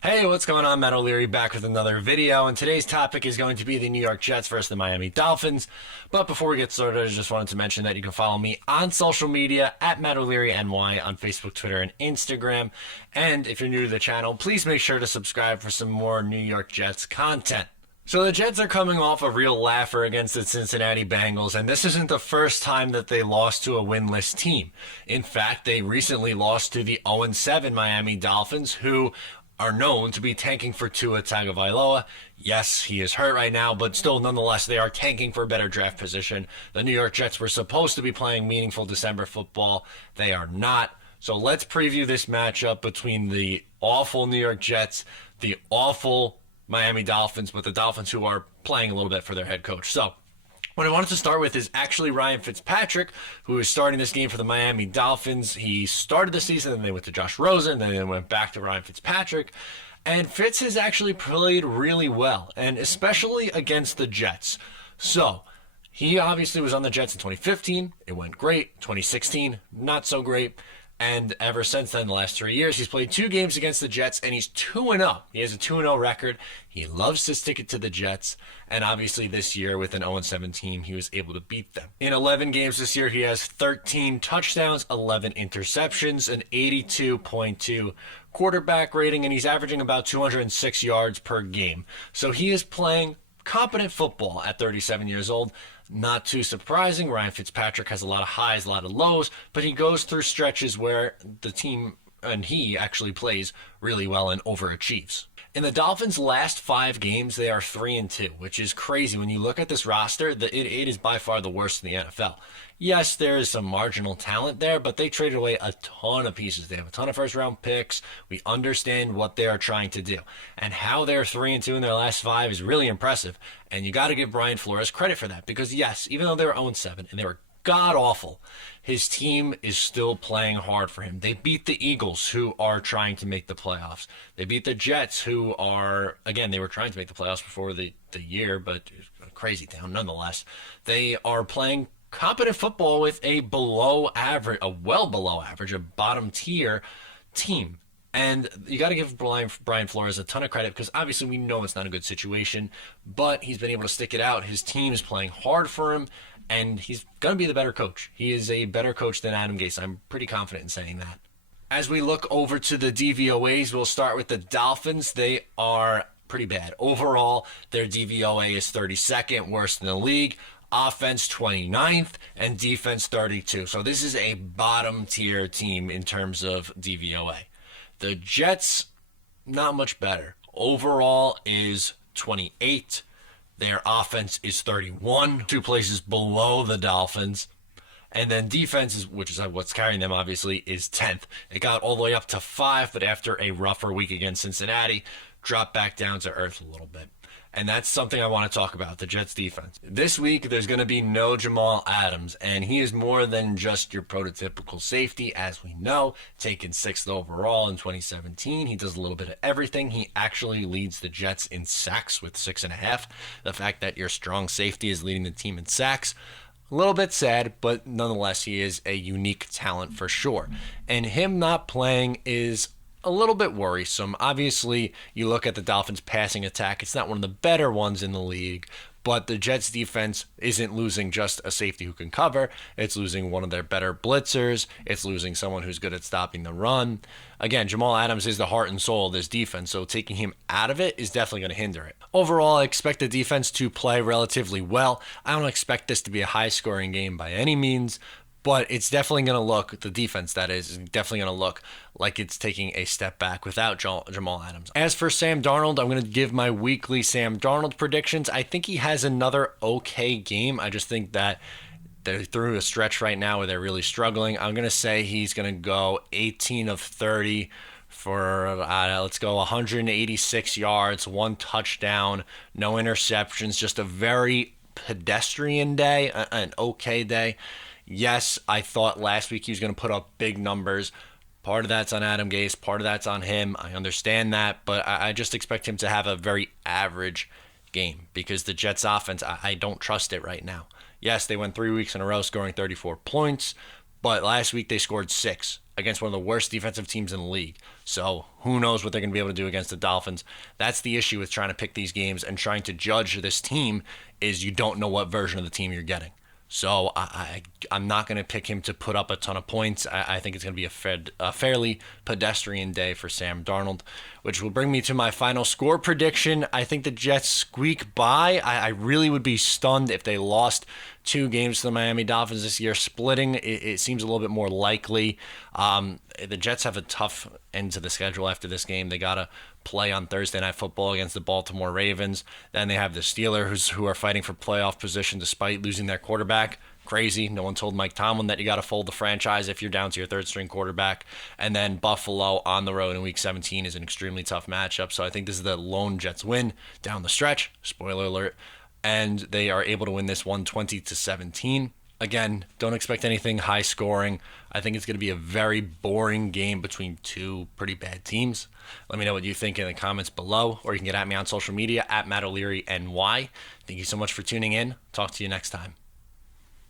Hey, what's going on? Matt O'Leary back with another video, and today's topic is going to be the New York Jets versus the Miami Dolphins. But before we get started, I just wanted to mention that you can follow me on social media at Matt O'Leary NY on Facebook, Twitter, and Instagram. And if you're new to the channel, please make sure to subscribe for some more New York Jets content. So the Jets are coming off a real laugher against the Cincinnati Bengals, and this isn't the first time that they lost to a winless team. In fact, they recently lost to the 0-7 Miami Dolphins, who are known to be tanking for Tua Tagovailoa. Yes, he is hurt right now, but still, nonetheless, they are tanking for a better draft position. The New York Jets were supposed to be playing meaningful December football. They are not. So let's preview this matchup between the awful New York Jets, the awful Miami Dolphins, but the Dolphins who are playing a little bit for their head coach. So what I wanted to start with is actually Ryan Fitzpatrick, who is starting this game for the Miami Dolphins. He started the season, and they went to Josh Rosen, and then went back to Ryan Fitzpatrick. And Fitz has actually played really well, and especially against the Jets. So he obviously was on the Jets in 2015. It went great. 2016, not so great. And ever since then, the last 3 years, he's played 2 games against the Jets, and he's 2-0. He has a 2-0 record. He loves to stick it to the Jets. And obviously this year, with an 0-7 team, he was able to beat them. In 11 games this year, he has 13 touchdowns, 11 interceptions, an 82.2 quarterback rating, and he's averaging about 206 yards per game. So he is playing competent football at 37 years old. Not too surprising. Ryan Fitzpatrick has a lot of highs, a lot of lows, but he goes through stretches where the team and he actually plays really well and overachieves. In the Dolphins' last 5 games, they are 3-2, which is crazy. When you look at this roster, it is by far the worst in the NFL. Yes, there is some marginal talent there, but they traded away a ton of pieces. They have a ton of first-round picks. We understand what they are trying to do. And how they're 3-2 in their last 5 is really impressive. And you got to give Brian Flores credit for that. Because, yes, even though they were 0-7 and they were god-awful, his team is still playing hard for him. They beat the Eagles, who are trying to make the playoffs. They beat the Jets, who are, again, they were trying to make the playoffs before the year, but crazy town nonetheless. They are playing competent football with a below average, a well below average, a bottom tier team. And you got to give Brian Flores a ton of credit, because obviously we know it's not a good situation, but he's been able to stick it out. His team is playing hard for him, and he's going to be the better coach. He is a better coach than Adam Gase. I'm pretty confident in saying that. As we look over to the DVOAs, we'll start with the Dolphins. They are pretty bad. Overall, their DVOA is 32nd, worst in the league. Offense 29th, and defense 32. So this is a bottom tier team in terms of DVOA. The Jets, not much better. Overall is 28. Their offense is 31, 2 places below the Dolphins. And then defense, which is what's carrying them, obviously, is 10th. It got all the way up to 5, but after a rougher week against Cincinnati, dropped back down to earth a little bit. And that's something I want to talk about, the Jets defense. This week, there's going to be no Jamal Adams, and he is more than just your prototypical safety, as we know, taken 6th overall in 2017. He does a little bit of everything. He actually leads the Jets in sacks with 6.5. The fact that your strong safety is leading the team in sacks, a little bit sad, but nonetheless, he is a unique talent for sure. And him not playing is a little bit worrisome. Obviously, you look at the Dolphins' passing attack, it's not one of the better ones in the league, but the Jets' defense isn't losing just a safety who can cover. It's losing one of their better blitzers. It's losing someone who's good at stopping the run. Again, Jamal Adams is the heart and soul of this defense, so taking him out of it is definitely going to hinder it. Overall, I expect the defense to play relatively well. I don't expect this to be a high-scoring game by any means, but it's definitely going to look, the defense that is definitely going to look like it's taking a step back without Jamal Adams. As for Sam Darnold, I'm going to give my weekly Sam Darnold predictions. I think he has another okay game. I just think that they're through a stretch right now where they're really struggling. I'm going to say he's going to go 18 of 30 for, let's go 186 yards, 1 touchdown, no interceptions, just a very pedestrian day, an okay day. Yes, I thought last week he was going to put up big numbers. Part of that's on Adam Gase, part of that's on him. I understand that, but I just expect him to have a very average game because the Jets offense, I don't trust it right now. Yes, they went 3 weeks in a row scoring 34 points, But last week they scored 6 against one of the worst defensive teams in the league. So who knows what they're going to be able to do against the Dolphins. That's the issue with trying to pick these games and trying to judge this team, is you don't know what version of the team you're getting. So I'm not going to pick him to put up a ton of points. I think it's going to be a fairly pedestrian day for Sam Darnold, which will bring me to my final score prediction. I think the Jets squeak by. I really would be stunned if they lost 2 games to the Miami Dolphins this year. Splitting, it seems a little bit more likely. The Jets have a tough end to the schedule after this game. They got to play on Thursday Night Football against the Baltimore Ravens. Then they have the Steelers, who are fighting for playoff position despite losing their quarterback. Crazy. No one told Mike Tomlin that you got to fold the franchise if you're down to your third-string quarterback. And then Buffalo on the road in Week 17 is an extremely tough matchup. So I think this is the lone Jets win down the stretch. Spoiler alert. And they are able to win this one 20-17. Again, don't expect anything high scoring. I think it's going to be a very boring game between 2 pretty bad teams. Let me know what you think in the comments below, or you can get at me on social media at Matt O'Leary NY. Thank you so much for tuning in. Talk to you next time.